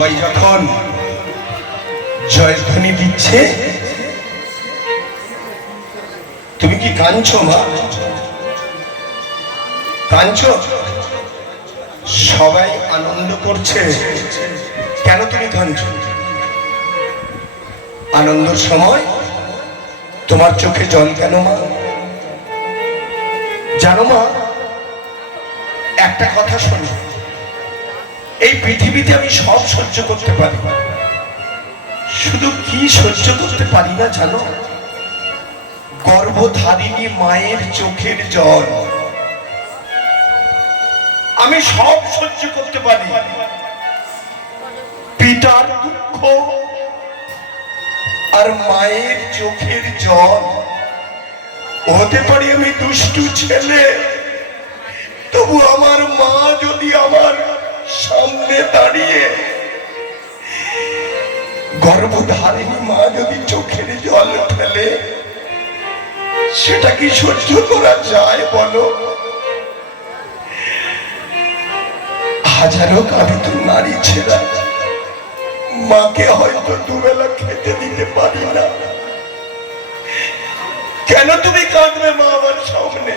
যখন জয়ধ্বনি দিচ্ছে তুমি কি কাঁদছো মা? কাঁদছো? সবাই আনন্দ করছে, কেন তুমি কাঁদছো? আনন্দের সময় তোমার চোখে জল কেন মা? জানো মা, একটা কথা শোনো, এই পৃথিবীতে আমি সব সহ্য করতে পারি, শুধু কি সহ্য করতে পারি না জানো? গর্ভধারিণী মায়ের চোখের জল আমি সব সহ্য করতে পারি, পিতার দুঃখ আর মায়ের চোখের জল। হতে পারি আমি দুষ্টু ছেলে, তবু আমার মা যদি আমার সামনে দাঁড়িয়ে, গর্ভধারিণী মা যদি চোখের জল ফেলে, সেটা কি সহ্য করা যায় বলো? হাজারো কাঁদিত নারী ছেড়া মাকে হয়তো দুবেলা খেতে দিতে পারি না, কেন তুমি কাঁদবে মা আমার সামনে?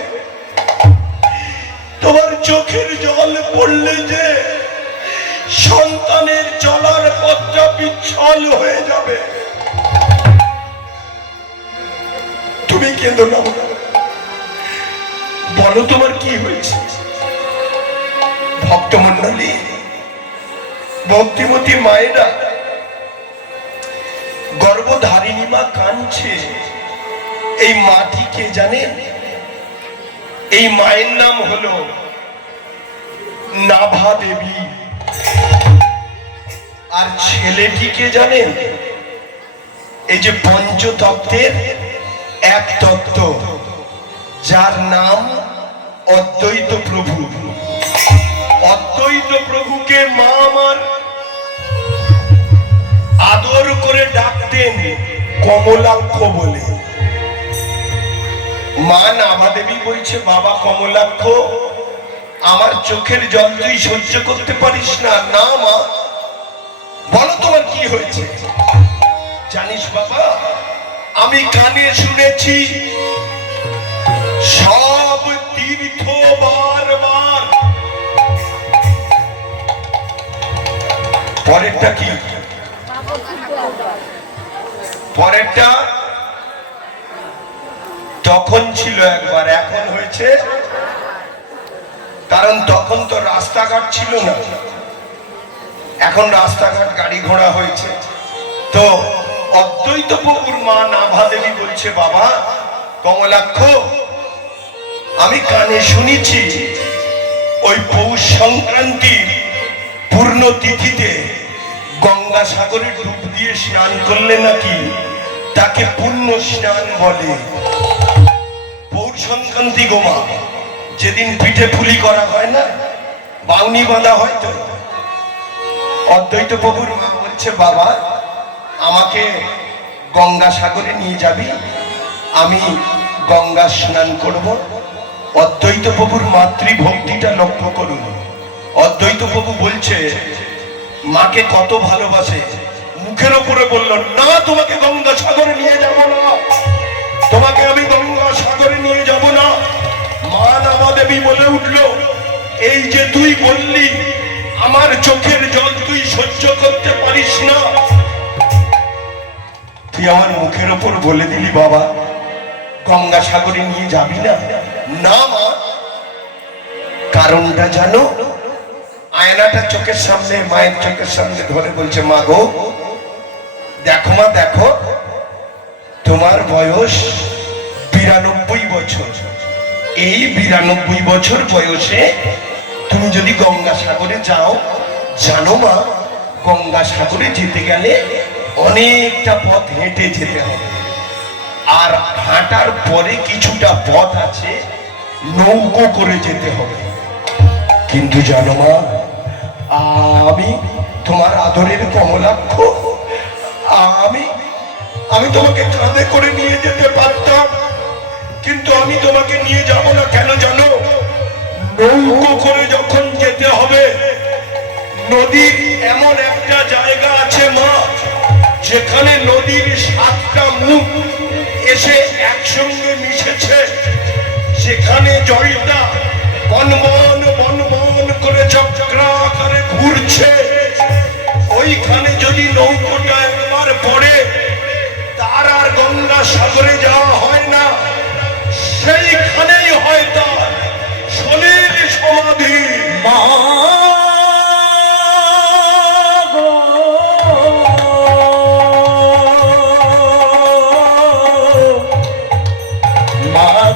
তোমার চোখের জল পড়লে যে সন্তানের চলার পথটা বিচ্ছল হয়ে যাবে। তুমি কেঁদো না, বলো তোমার কি হয়েছে? ভক্তমন্ডলী, ভক্তিমতী মায়েরা, গর্ভধারিণী মা কাঁদছে। এই মাটি কে জানেন? এই মায়ের নাম হলো নাভা দেবী। আর ছেলেটিকে জানেন? এই যে পঞ্চতত্ত্বের এক তত্ত্ব, যার নাম অদ্বৈত প্রভু। অদ্বৈত প্রভুকে মা আমার আদর করে ডাকতেন কমলাক্ষ বলে। মা নাভা দেবী বলছে, বাবা কমলাক্ষ, আমার চোখের জল তুই সহ্য করতে পারিস না? না মা, বলো তোমার কি হয়েছে? জানিস বাবা, আমি কানে শুনেছি সব তীর্থ বারবার। পরেরটা কি? পরেরটা তখন ছিল একবার, এখন হয়েছে। কারণ তখন তো রাস্তাঘাট ছিল না, এখন রাস্তাঘাট গাড়ি ঘোড়া হয়েছে। তো অদ্বৈত প্রভুর মা নাভা দেবী বলছে, বাবা কমলাক্ষ, আমি কানে শুনেছি ওই পৌষ সংক্রান্তির পূর্ণ তিথিতে গঙ্গাসাগরে ডুব দিয়ে স্নান করলে নাকি তাকে পুণ্য স্নান বলে। পৌষ সংক্রান্তি গোমা, যেদিন পিঠে পুলি করা হয় না, বাউনি বাঁধা হয়। তো অদ্বৈত প্রভুর মা বলছে, বাবা আমাকে গঙ্গাসাগরে নিয়ে যাবি, আমি গঙ্গা স্নান করব। অদ্বৈত প্রভুর মাতৃভক্তিটা লক্ষ্য করুন। অদ্বৈত প্রভু বলছে মাকে কত ভালোবাসে, মুখের ওপরে বলল, না তোমাকে গঙ্গা সাগরে নিয়ে যাব না, তোমাকে আমি গঙ্গা সাগরে নিয়ে যাব না। মা নাভা দেবী বলে উঠল, এই যে তুই বললি আমার চোখের জল তুই সহ্য করতে পারিস না, তুই আমার মুখের ওপর বলে দিলি বাবা গঙ্গা সাগরে নিয়ে যাবি না? না মা, কারণটা জানো? আয়নাটা চোখের সামনে, মায়ের চোখের সামনে ধরে বলছে, মা গো দেখো মা, দেখো তোমার বয়স 92 বছর। এই 92 বছর বয়সে তুমি যদি গঙ্গা সাগরে যাও, জানো মা গঙ্গা সাগরে যেতে গেলে অনেকটা পথ হেঁটে যেতে হবে, আর হাঁটার পরে কিছুটা পথ আছে নৌকো করে যেতে হবে। কিন্তু জানো মা, আমি তোমার আদরের কমলাক্ষ, আমি তোমাকে কাঁধে করে নিয়ে যেতে পারতাম, কিন্তু আমি তোমাকে নিয়ে যাব না। কেন জানো? নৌকো করে যখন যেতে হবে নদীর এমন একটা জায়গা আছে মা, যেখানে নদীর 7টা মুখ এসে একসঙ্গে মিশেছে, যেখানে জলটা বনবন বনবন করে চক্রাকারে ঘুরছে। ওইখানে যদি নৌকোটা একবার পড়ে, তার আর গঙ্গা সাগরে যাওয়া হয় না। সেইখানেই হয় তার শনির সমাধি। মা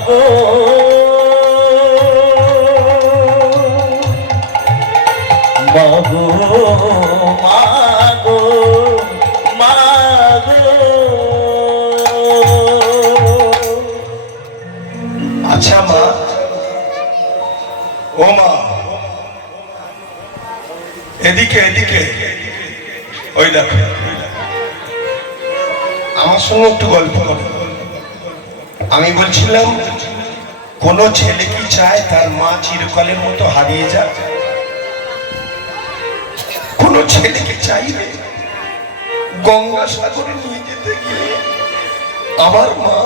গো মাগো মাগো মাগো। আচ্ছা মা, ও মা, এদিকে এদিকে, ওই দেখো, আমার সঙ্গে একটু গল্প করো। আমি বলছিলাম, কোন ছেলে কি চায় তার মা চিরকালের মতো হারিয়ে যাক? কোন ছেলেকে চাইবে গঙ্গা সাগরে নিয়ে যেতে গিয়ে আমার মা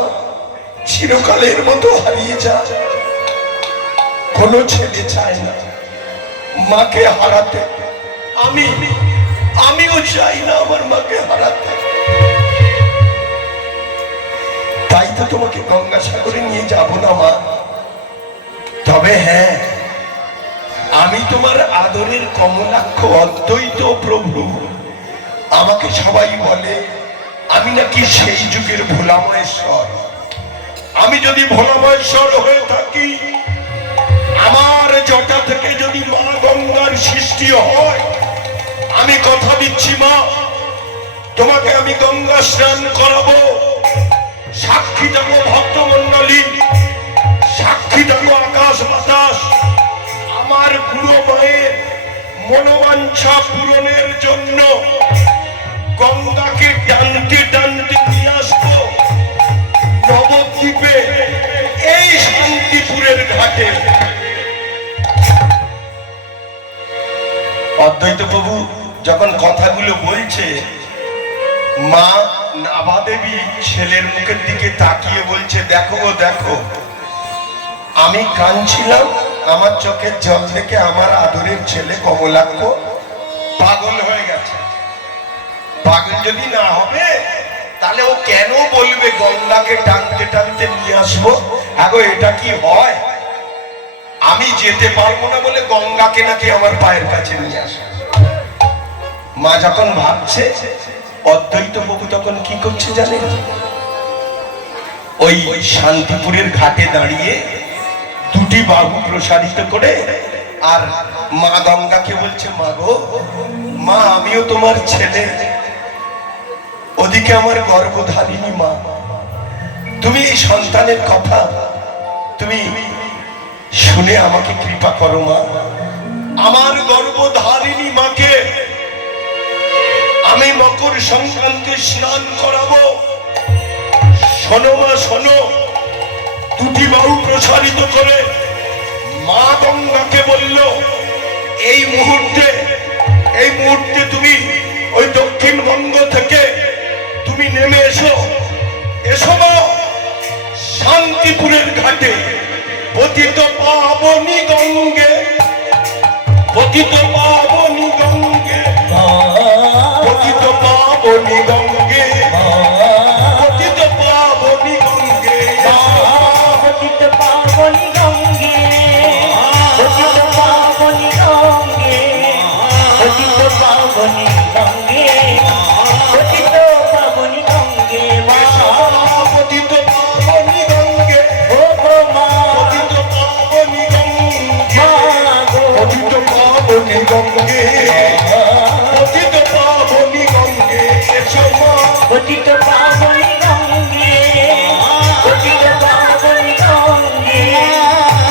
চিরকালের মতো হারিয়ে যাক? কোন ছেলে চায় না মাকে হারাতে। আমিও চাই না আমার মাকে হারাতে। তাই তো তোমাকে গঙ্গা সাগরে নিয়ে যাব না মা। তবে হ্যাঁ, আমি তোমার আদরের কমলাক্ষ অদ্বৈত প্রভু। আমাকে সবাই বলে আমি নাকি সেই যুগের ভোলা মহেশ্বর। আমি যদি ভোলা মহেশ্বর হয়ে থাকি, আমার জটা থেকে যদি মা গঙ্গার সৃষ্টি হয়, আমি কথা দিচ্ছি মা, তোমাকে আমি গঙ্গা স্নান করাবো। সাক্ষী থাকো ভক্তমন্ডলী, সাক্ষী থাকো আকাশ বাতাস। আমার বুড়ো মায়ের মনোবাঞ্ছা পূরণের জন্য গঙ্গাকে টানতে টানতে নিয়ে আসবো নবদ্বীপে, এই শান্তিপুরের ঘাটে। অদ্বৈত প্রভু যখন কথাগুলো বলছে, মা নাভা দেবী ছেলের মুখের দিকে তাকিয়ে বলছে, দেখো গো দেখো, আমি কাঁদছিলাম, আমার চোখের জল থেকে আমার আদরের ছেলে কমলাক্ষ পাগল হয়ে গেছে। পাগল যদি না হবে, তাহলে ও কেন বলবে গঙ্গাকে টানতে টানতে নিয়ে আসবো? আগো এটা কি হয়? আমি যেতে পারবো না বলে গঙ্গাকে নাকি আমার পায়ের কাছে নিয়ে আসে। মা যখন ভাবছে, অদ্বৈত প্রভু তখন কি করছে জানেন? ওই শান্তিপুরের ঘাটে দাঁড়িয়ে দুটি বাহু প্রসারিত করে আর মা গঙ্গাকে বলছে, মা গো মা, আমিও তোমার ছেলে, ওদিকে আমার গর্ভধারিণী মা, তুমি এই সন্তানের কথা তুমি শুনে আমাকে কৃপা করো মা। আমার গর্ভধারিণী মাকে আমি মকর সংক্রান্তি স্নান করাবো। শোনো মা শোনো, দুটি বাহু প্রসারিত করে মা গঙ্গাকে বলল, এই মুহূর্তে তুমি ওই দক্ষিণবঙ্গ থেকে তুমি নেমে এসো, এসো মা শান্তিপুরের ঘাটে। পতিত পাবনী গঙ্গে, পতিত পাবনী গঙ্গে, পতিত পাবনী গঙ্গে, পতিত পাবনী গঙ্গে, পতিত পাবনী গঙ্গে, পতিত পাবনী গঙ্গে, পতিত পাবনী গঙ্গে, পতিত পাবনী গঙ্গে, মা পতিত পাবনী গঙ্গে, ও গো মা, পতিত পাবনী গঙ্গে, মা গো, পতিত পাবনী গঙ্গে, পতিত পাবনী গঙ্গে, এসো মা। পতিত পাবনী গঙ্গে, পতিত পাবনী গঙ্গে,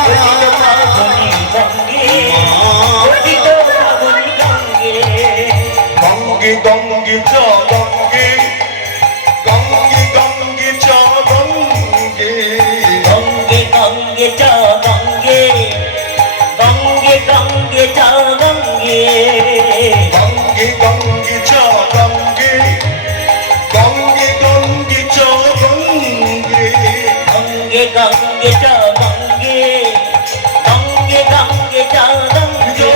পতিত পাবনী গঙ্গে, পতিত পাবনী গঙ্গে, গঙ্গে গঙ্গে চ গঙ্গে, গঙ্গে গঙ্গে চ গঙ্গে, গঙ্গে গঙ্গে চ গঙ্গে, গঙ্গে গঙ্গে চ গঙ্গে, গঙ্গে চা গঙ্গে গঙ্গে গঙ্গে চা গঙ্গে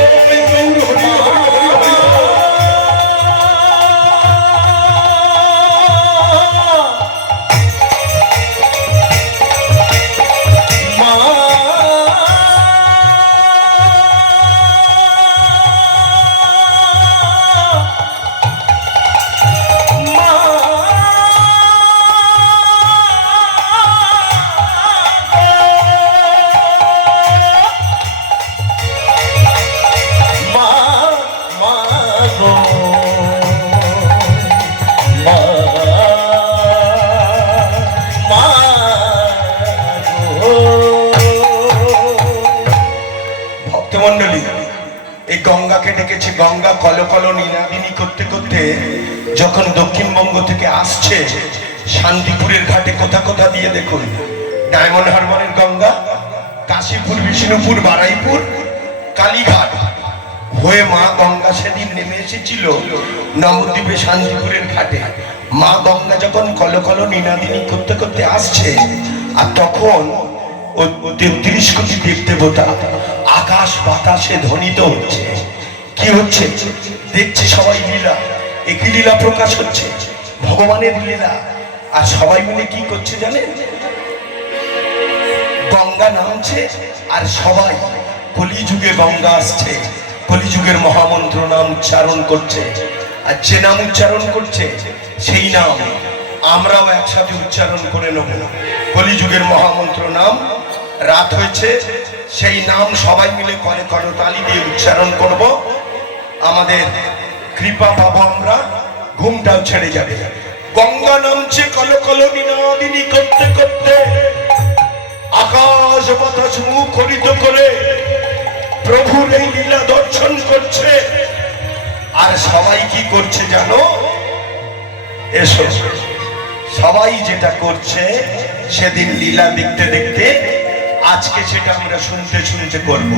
ভক্তমণ্ডলী, এই গঙ্গাকে ডেকেছে গঙ্গা কলকল নীলাদিনী করতে করতে যখন দক্ষিণবঙ্গ থেকে আসছে শান্তিপুরের ঘাটে কোথা কোথা দিয়ে দেখুন, ডায়মন্ড হারবারের গঙ্গা, কাশীপুর, বিষ্ণুপুর, বারাইপুর, কালীঘাট হয়ে মা গঙ্গা সেদিন নেমে এসেছিল নবদ্বীপে শান্তিপুরের ঘাটে। মা গঙ্গা যখন কলকল নীলাদিনী করতে করতে আসছে, আর তখন 33 কোটি দেব দেবতা আকাশ বাতাসে ধ্বনিত হচ্ছে। কি হচ্ছে দেখছে সবাই, লীলা, একই লীলা প্রকাশ হচ্ছে, ভগবানের লীলা। আর সবাই মিলে কি করছে জানেন? গঙ্গা নামছে আর সবাই কলিযুগে গঙ্গা আসছে, কলিযুগের মহামন্ত্র নাম উচ্চারণ করছে। আর যে নাম উচ্চারণ করছে সেই নাম আমরাও একসাথে উচ্চারণ করে নেব। কলিযুগের মহামন্ত্র নাম, রাত হয়েছে, সেই নাম সবাই মিলে করে করতালি দিয়ে উচ্চারণ করব। আমাদের কৃপা পাবো আমরা, ঘুমটাও ছেড়ে যাবে। গঙ্গা নামছে কলকল নীলাদিনী করতে করতে, আকাশ বাতাস মুখরিত করে প্রভুর এই লীলা দর্শন করছে। আর সবাই কি করছে জানো? এসো, সবাই যেটা করছে সেদিন লীলা দেখতে দেখতে আজকে সেটা আমরা শুনতে শুনতে করব।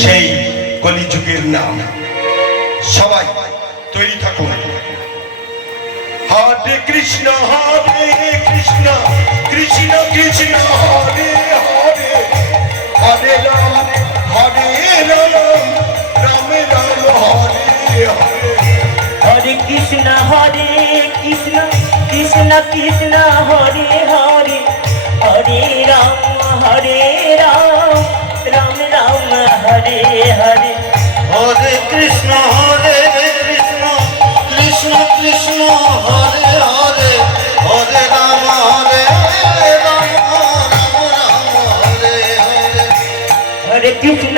সেই কলিযুগের নাম। সবাই তৈরি থাকুন। হরে কৃষ্ণ কৃষ্ণ কৃষ্ণ হরে হরে, হরে রাম রাম রাম হরে হরে। হরে কৃষ্ণ কৃষ্ণ কৃষ্ণ হরে হরে, হরে রাম রাম রাম হরে হরে। হরে কৃষ্ণ কৃষ্ণ কৃষ্ণ হরে হরে, হরে রাম রাম রাম হরে হরে। হরে কৃষ্ণ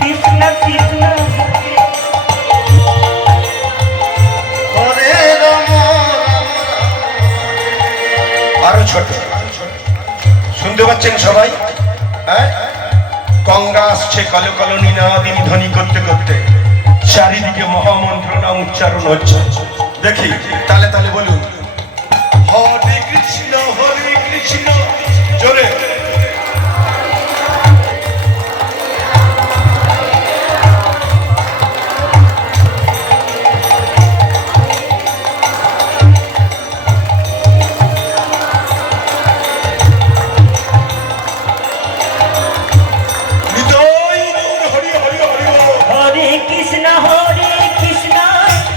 কৃষ্ণ কৃষ্ণ হরে রাম আরো ছোট শুনতে পাচ্ছেন সবাই? হ্যাঁ, গঙ্গা আসছে কলকল নীলাদিনী ধ্বনি করতে করতে, চারিদিকে মহামন্ত্র নাম উচ্চারণ হচ্ছে। দেখি তালে তালে বলুন, হরে কৃষ্ণ জোরে।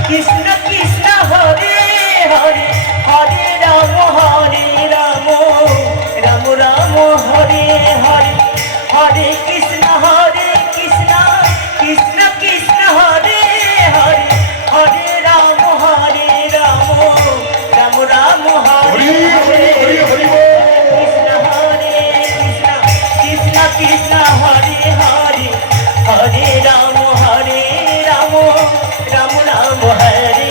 কৃষ্ণ কৃষ্ণ হরে হরে, হরে রাম রাম রাম হরে হরে। হরে কৃষ্ণ কৃষ্ণ কৃষ্ণ হরে হরে, হরে রাম রাম রাম হরে হরে। কৃষ্ণ কৃষ্ণ কৃষ্ণ হরে হরে, হরে রাম রাম রাম হরে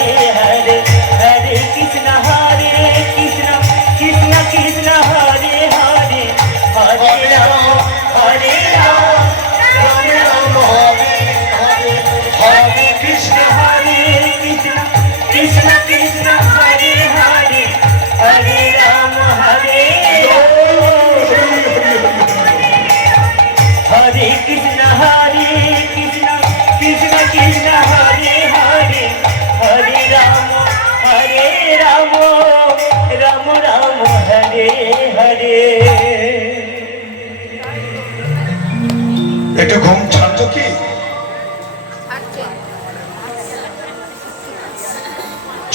ঘুম ছাড়তো কি?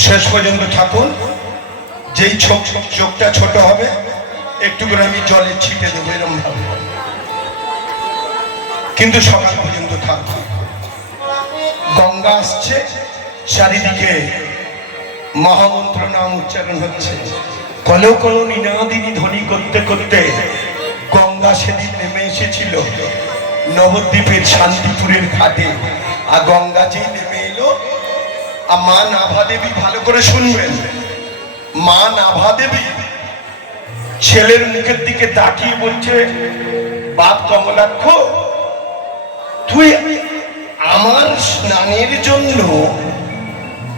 শেষ পর্যন্ত থাকুন, যেই চোখটা ছোট হবে একটু করে আমি জলে ছিটে দেবো এরকম ভাবে, কিন্তু সকাল পর্যন্ত থাকবে। গঙ্গা আসছে, চারিদিকে মহামন্ত্র নাম উচ্চারণ হচ্ছে, কলো কলো নিনাদিনী ধ্বনি করতে করতে গঙ্গা সেদিন নেমে এসেছিল নবদ্বীপের শান্তিপুরের ঘাটে। আর গঙ্গা যেই নেমে এলো, আর মা নাভা দেবী, ভালো করে শুনবেন, মা নাভা দেবী ছেলের মুখের দিকে তাকিয়ে বলছে, বাপ কমলাক্ষ, তুই আমার স্নানের জন্য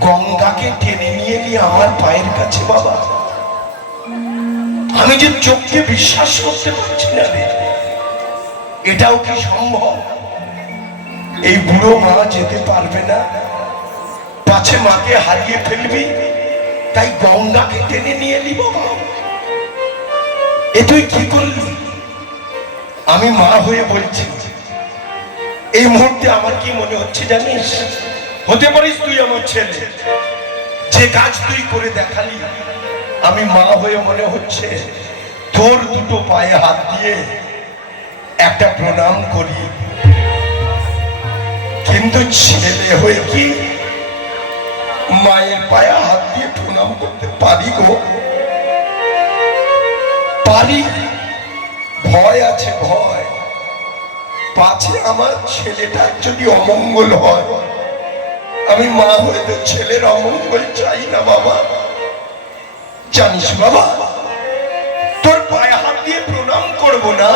গঙ্গাকে টেনে নিয়ে এলি আমার পায়ের কাছে বাবা। আমি যে চোখকে বিশ্বাস করতে পারছি না রে, এটাও কি সম্ভব? এই বুড়ো মা যেতে পারবে না, পাছে মাকে হারিয়ে ফেলবি, তাই গঙ্গাকে টেনে নিয়ে এলি বাবা। এ তুই কি করলি? আমি মা হয়ে বলছি, এই মুহূর্তে আমার কি মনে হচ্ছে জানিস? হতে পারিস তুই আমার ছেলে, যে কাজ তুই করে দেখালি, আমি মা হয়ে মনে হচ্ছে তোর দুটো পায়ে হাত দিয়ে একটা প্রণাম করি। কিন্তু ছেলে হয়ে কি মায়ের পায়ে হাত দিয়ে প্রণাম করতে পারি গো? পারি, ভয় আছে, ভয়, পাছে আমার ছেলেটার যদি অমঙ্গল হয়। আমি মা হয়ে তো ছেলের অমঙ্গল চাই না বাবা। জানিস বাবা, তোর পায়ে হাত দিয়ে প্রণাম করব না,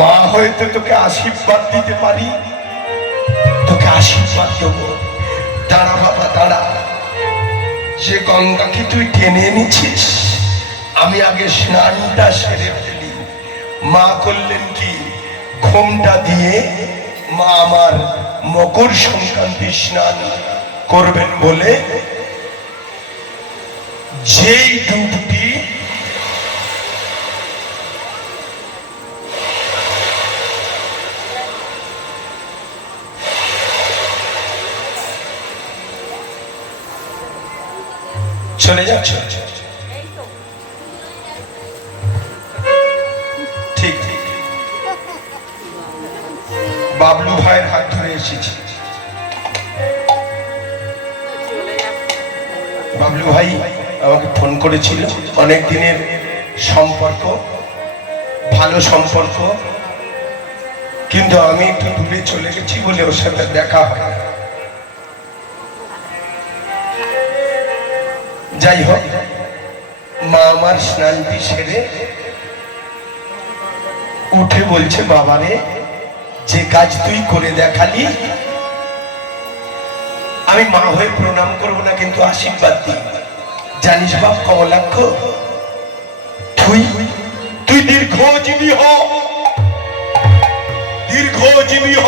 মা হয়ে তো তোকে আশীর্বাদ দিতে পারি, তোকে আশীর্বাদ দেবো। দাঁড়া বাবা দাঁড়া, যে গঙ্গাকে তুই টেনে এনেছিস, আমি আগে স্নানটা সেরে ফেলি। মা করলেন কি, ঘুমটা দিয়ে মা আমার মকর সংক্রান্তি স্নান করবেন বলে যেই ডুবটি চলে যাচ্ছে, ঠিক ঠিক বাবলু ভাইয়ের হাত ধরে এসেছি। বাবলু ভাই আমাকে ফোন করেছিল, অনেক দিনের সম্পর্ক, ভালো সম্পর্ক, কিন্তু আমি একটু দূরে চলে গেছি বলে ওর সাথে দেখা হয়। যাই হোক, মা আমার স্নানটি সেরে উঠে বলছে, বাবারে, যে কাজ তুই করে দেখালি, আমি মা হয়ে প্রণাম করব না, কিন্তু আশীর্বাদ দিই। জানিস বাপ কমলাক্ষ, তুই দীর্ঘজীবী হ, দীর্ঘজীবী হ।